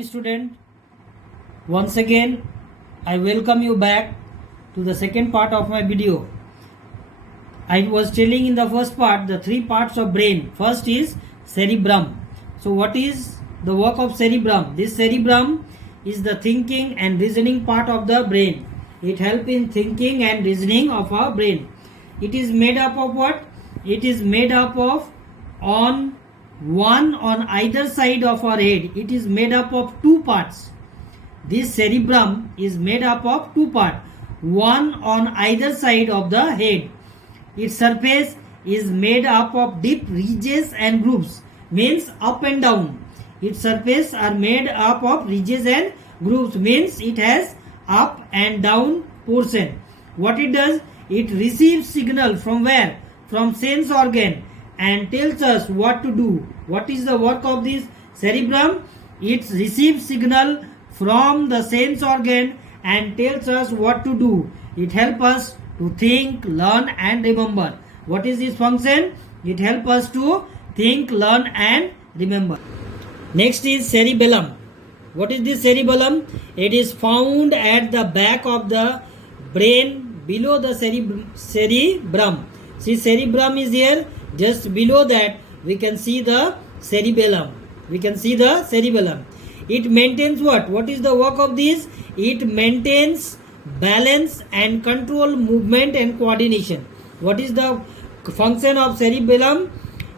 Student, once again I welcome you back to the second part of my video. I was telling in the first part the three parts of brain. First is cerebrum. So what is the work of cerebrum? This cerebrum is the thinking and reasoning part of the brain. It helps in thinking and reasoning of our brain. It is made up of what? It is made up of one on either side of our head. It is made up of two parts. This cerebrum is made up of two parts, one on either side of the head. Its surface is made up of deep ridges and grooves, means up and down. Its surface are made up of ridges and grooves, means it has up and down portion. What it does? It receives signal from where? From sense organ and tells us what to do. What is the work of this cerebrum? It receives signal from the sense organ and tells us what to do. It helps us to think, learn and remember. What is this function? It helps us to think, learn and remember. Next is cerebellum. What is this cerebellum? It is found at the back of the brain below the cerebrum. See, cerebrum is here. Just below that we can see the cerebellum. We can see the cerebellum. It maintains what? What is the work of this? It maintains balance and control movement and coordination. What is the function of cerebellum?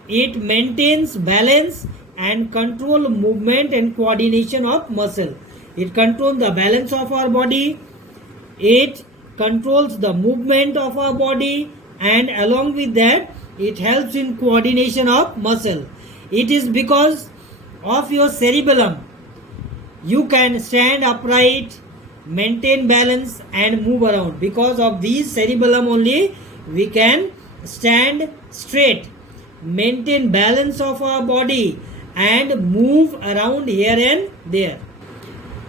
It maintains balance and control movement and coordination of muscle. It controls the balance of our body. It controls the movement of our body, and along with that it helps in coordination of muscle. It is because of your cerebellum you can stand upright, maintain balance and move around. Because of these cerebellum only we can stand straight, maintain balance of our body and move around here and there.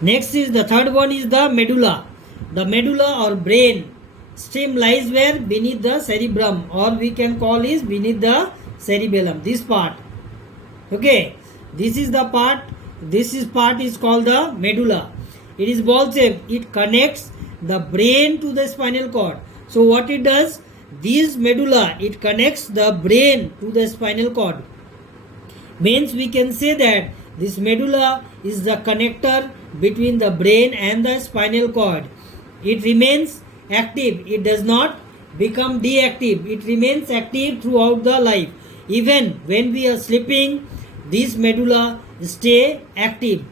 Next is the third one is the medulla. The medulla or brain stem lies where? Beneath the cerebrum, or we can call is beneath the cerebellum. This part. Okay. This is the part. Part is called the medulla. It is ball shaped. It connects the brain to the spinal cord. So what it does? This medulla, it connects the brain to the spinal cord. Means we can say that this medulla is the connector between the brain and the spinal cord. It remains active. It does not become deactive. It remains active throughout the life. Even when we are sleeping, this medulla stay active.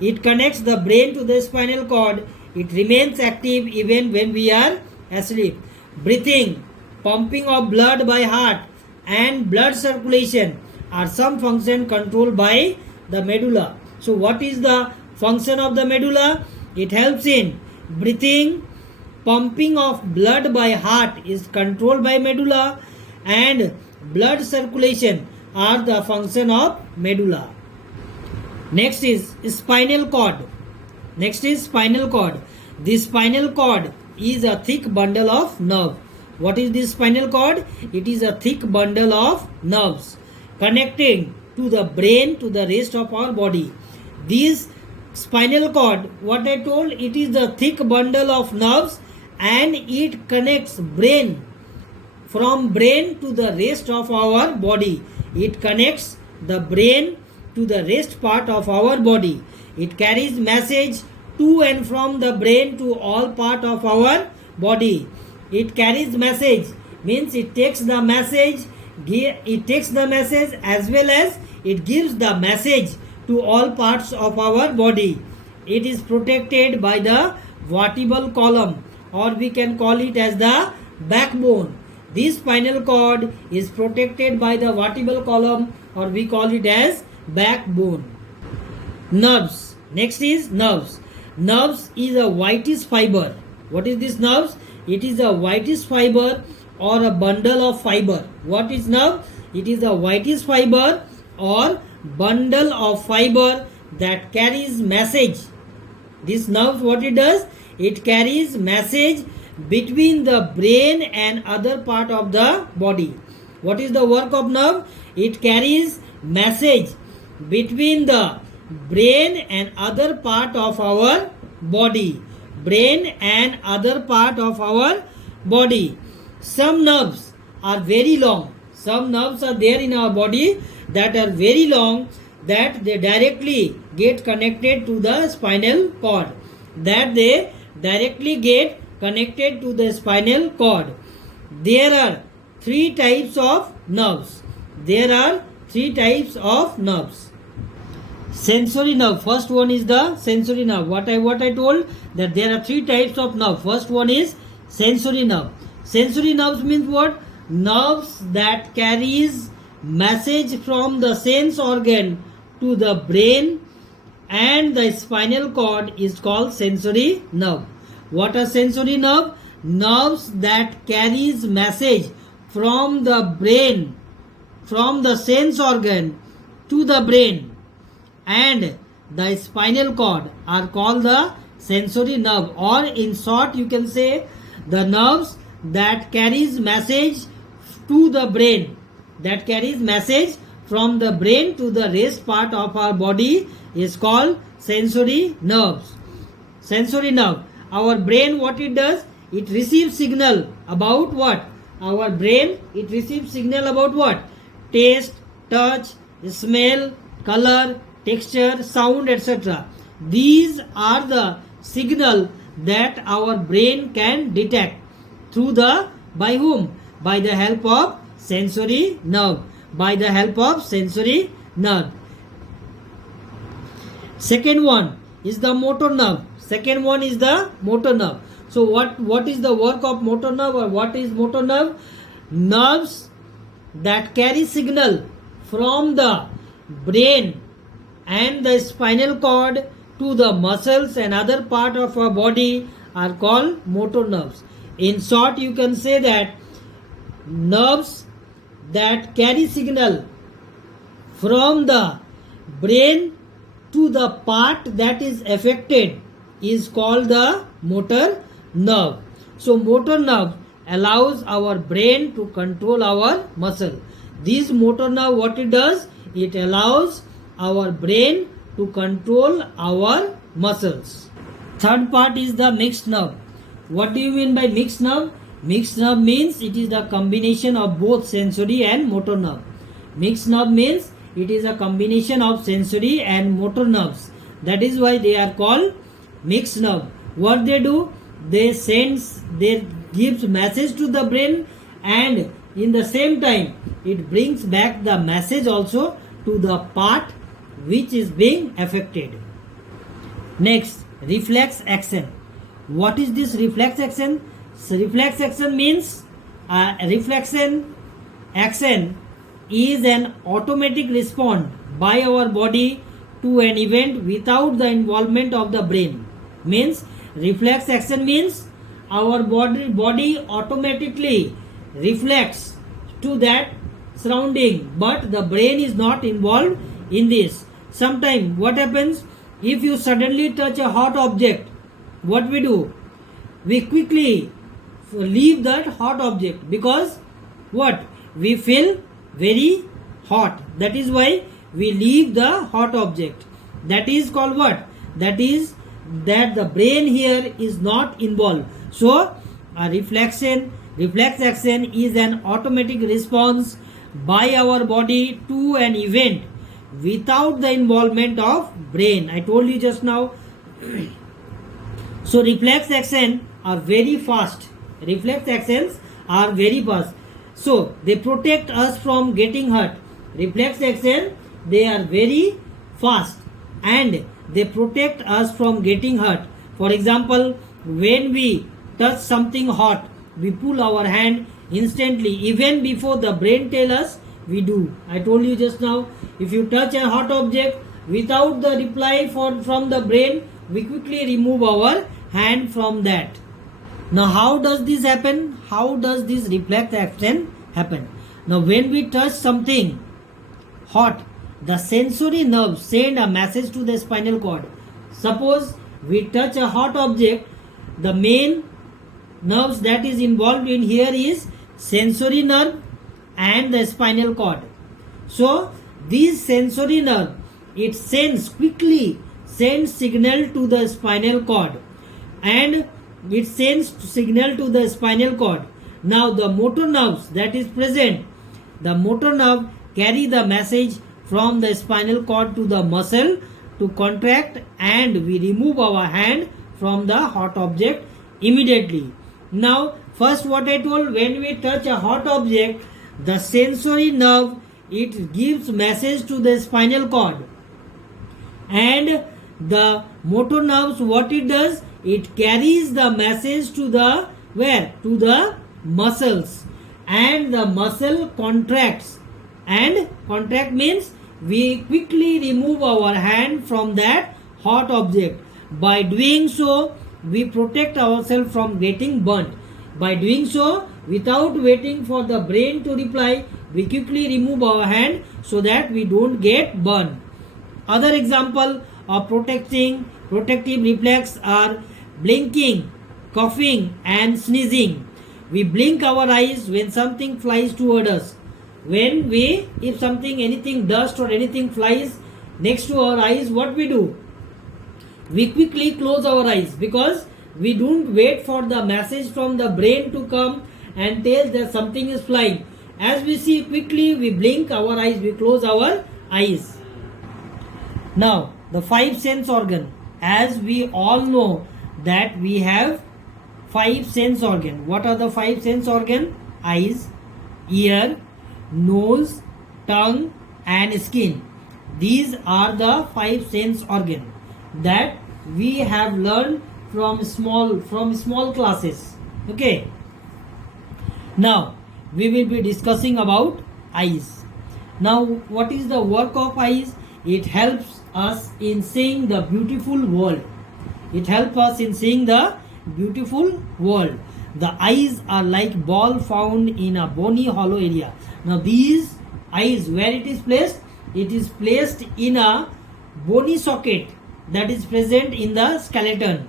It connects the brain to the spinal cord. It remains active even when we are asleep. Breathing, pumping of blood by heart and blood circulation are some function controlled by the medulla. So what is the function of the medulla? It helps in breathing. Pumping of blood by heart is controlled by medulla, and blood circulation are the function of medulla. Next is spinal cord. This spinal cord is a thick bundle of nerve. What is this spinal cord? It is a thick bundle of nerves connecting to the brain to the rest of our body. This spinal cord, what I told, it is the thick bundle of nerves and it connects brain, from brain to the rest of our body. It connects the brain to the rest part of our body. It carries message to and from the brain to all part of our body. It carries message, means it takes the message as well as it gives the message to all parts of our body. It is protected by the vertebral column, or we can call it as the backbone. This spinal cord is protected by the vertebral column, or we call it as backbone. Nerves. Next is nerves. Nerves is a whitish fiber. What is this nerves? It is a whitish fiber or a bundle of fiber. What is nerve? It is a whitish fiber or bundle of fiber that carries message. This nerve, what it does? It carries message between the brain and other part of the body. What is the work of nerve? It carries message between the brain and other part of our body. Brain and other part of our body. Some nerves are very long. Some nerves are there in our body that are very long, that they directly get connected to the spinal cord. There are three types of nerves. Sensory nerve. First one is the sensory nerve. What I told, that there are three types of nerve. First one is sensory nerve. Sensory nerves means what? Nerves that carries message from the sense organ to the brain and the spinal cord is called sensory nerve. What are sensory nerve? Nerves that carries message from the brain, from the sense organ to the brain and the spinal cord are called the sensory nerve, or in short you can say the nerves that carries message to the brain, that carries message from the brain to the rest part of our body is called sensory nerves. Sensory nerve. Our brain, what it does? It receives signal about what? Our brain, it receives signal about what? Taste, touch, smell, color, texture, sound, etc. These are the signal that our brain can detect through the, by whom? By the help of sensory nerve. By the help of sensory nerve. Second one is the motor nerve. So what is the work of motor nerve, or what is motor nerve? Nerves that carry signal from the brain and the spinal cord to the muscles and other part of our body are called motor nerves. In short, you can say that nerves that carry signal from the brain to the part that is affected is called the motor nerve. So motor nerve allows our brain to control our muscle. This motor nerve, what it does? It allows our brain to control our muscles. Third part is the mixed nerve. What do you mean by mixed nerve? Mixed nerve means it is the combination of both sensory and motor nerve. Mixed nerve means it is a combination of sensory and motor nerves. That is why they are called mixed nerve. What they do? They gives message to the brain, and in the same time it brings back the message also to the part which is being affected. Next, reflex action. What is this reflex action? So reflex action means reflection action is an automatic response by our body to an event without the involvement of the brain. Means reflex action means our body automatically reflects to that surrounding, but the brain is not involved in this. Sometimes what happens, if you suddenly touch a hot object, what we do? We quickly leave that hot object because what? We feel very hot. That is why we leave the hot object. That is called what? That is that the brain here is not involved. So a reflex action is an automatic response by our body to an event without the involvement of brain. I told you just now. So reflex actions are very fast. So they protect us from getting hurt. Reflex action, they are very fast and they protect us from getting hurt. For example, when we touch something hot, we pull our hand instantly, even before the brain tells us, we do. I told you just now, if you touch a hot object without the reply from the brain, we quickly remove our hand from that. Now how does this happen? How does this reflex action happen? Now when we touch something hot, the sensory nerves send a message to the spinal cord. Suppose we touch a hot object, the main nerves that is involved in here is sensory nerve and the spinal cord. So these sensory nerve it quickly sends signal to the spinal cord, and it sends signal to the spinal cord. Now the motor nerves that is present, the motor nerve carry the message from the spinal cord to the muscle to contract, and we remove our hand from the hot object immediately. Now first what I told, when we touch a hot object, the sensory nerve, it gives message to the spinal cord, and the motor nerves, what it does, it carries the message to the where, to the muscles, and the muscle contracts, and contract means we quickly remove our hand from that hot object. By doing so, we protect ourselves from getting burnt. By doing so, without waiting for the brain to reply, we quickly remove our hand so that we don't get burned. Other example of protective reflex are blinking, coughing and sneezing. We blink our eyes when something flies toward us. If anything dust or anything flies next to our eyes, what we do? We quickly close our eyes, because we don't wait for the message from the brain to come and tell that something is flying. As we see, quickly we blink our eyes, we close our eyes. Now the 5 sense organ, as we all know that we have 5 sense organ. What are the 5 sense organ? Eyes, ear, nose, tongue and skin. These are the 5 sense organ that we have learned from small classes. Okay. Now we will be discussing about eyes. Now what is the work of eyes? It helps us in seeing the beautiful world. It helps us in seeing the beautiful world. The eyes are like ball found in a bony hollow area. Now these eyes, where it is placed? It is placed in a bony socket that is present in the skeleton.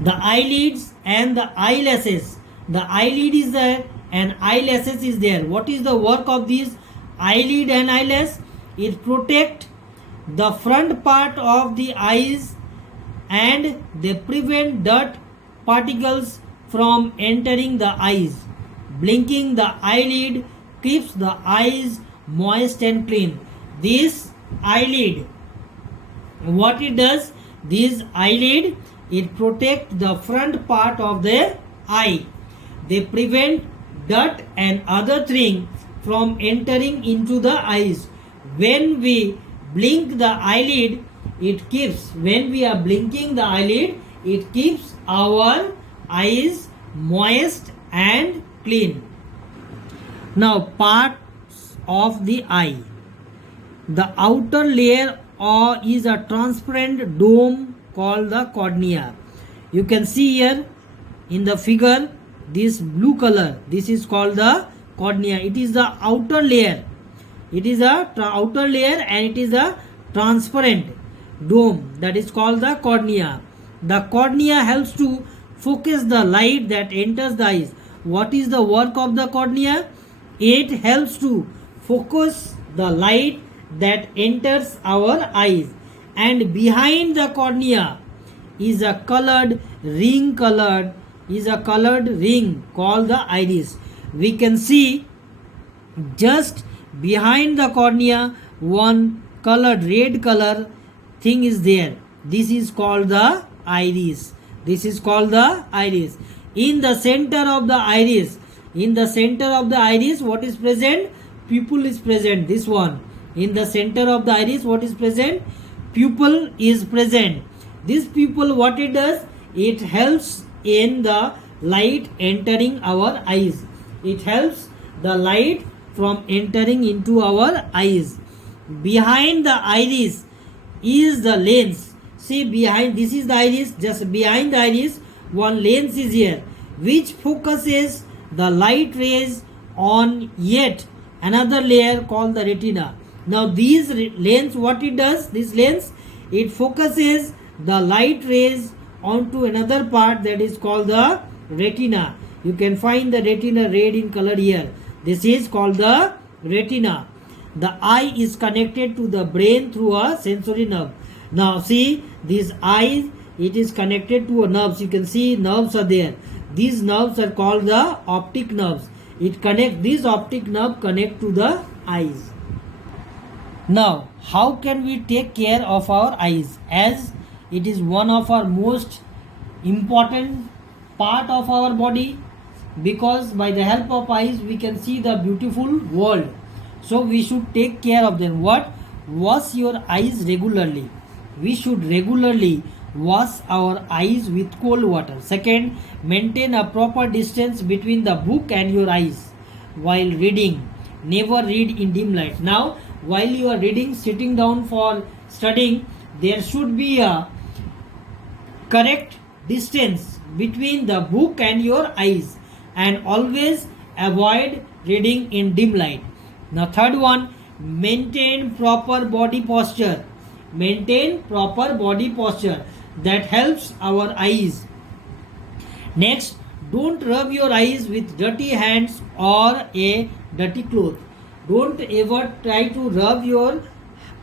The eyelids and the eyelashes. The eyelid is there and eyelashes is there. What is the work of these eyelid and eyelash? It protect the front part of the eyes, and they prevent dirt particles from entering the eyes. Blinking the eyelid keeps the eyes moist and clean. This eyelid, what it does? This eyelid, it protect the front part of the eye. They prevent dirt and other things from entering into the eyes. When we blink the eyelid, when we are blinking the eyelid, it keeps our eyes moist and clean. Now parts of the eye. The outer layer is a transparent dome called the cornea. You can see here in the figure this blue color. This is called the cornea. It is the outer layer. It is a outer layer and it is a transparent dome that is called the cornea. The cornea helps to focus the light that enters the eyes. What is the work of the cornea? It helps to focus the light that enters our eyes. And behind the cornea is a colored ring called the iris. We can see just behind the cornea one colored red color thing is there. This is called the iris. This is called the iris. In the center of the iris, what is present? Pupil is present. This one. In the center of the iris, what is present? Pupil is present. This pupil, what it does? It helps in the light entering our eyes. It helps the light from entering into our eyes. Behind the iris is the lens. See, behind, this is the iris. Just behind the iris, one lens is here, which focuses the light rays on yet another layer called the retina. Now these lens, what it does? This lens, it focuses the light rays onto another part that is called the retina. You can find the retina red in color here. This is called the retina. The eye is connected to the brain through a sensory nerve. Now see, these eyes, it is connected to a nerves. You can see nerves are there. These nerves are called the optic nerves. These optic nerve connect to the eyes. Now, how can we take care of our eyes? As it is one of our most important part of our body, because by the help of eyes we can see the beautiful world. So we should take care of them. What? Wash your eyes regularly. We should regularly wash our eyes with cold water. Second, maintain a proper distance between the book and your eyes while reading. Never read in dim light. Now, while you are reading, sitting down for studying, there should be a correct distance between the book and your eyes, and always avoid reading in dim light. Now, third one, maintain proper body posture. Maintain proper body posture. That helps our eyes. Next, don't rub your eyes with dirty hands or a dirty cloth. Don't ever try to rub your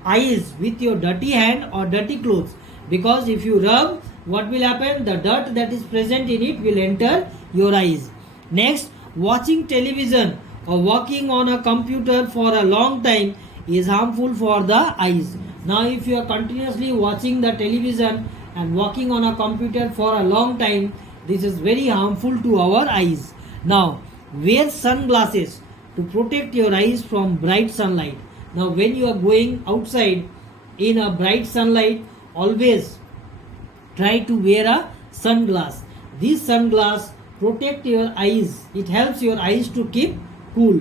eyes with your dirty hand or dirty clothes, because if you rub, what will happen? The dirt that is present in it will enter your eyes. Next, watching television or working on a computer for a long time is harmful for the eyes. Now, if you are continuously watching the television and working on a computer for a long time, this is very harmful to our eyes. Now, wear sunglasses to protect your eyes from bright sunlight. Now, when you are going outside in a bright sunlight, always try to wear a sunglass. This sunglass protect your eyes. It helps your eyes to keep cool.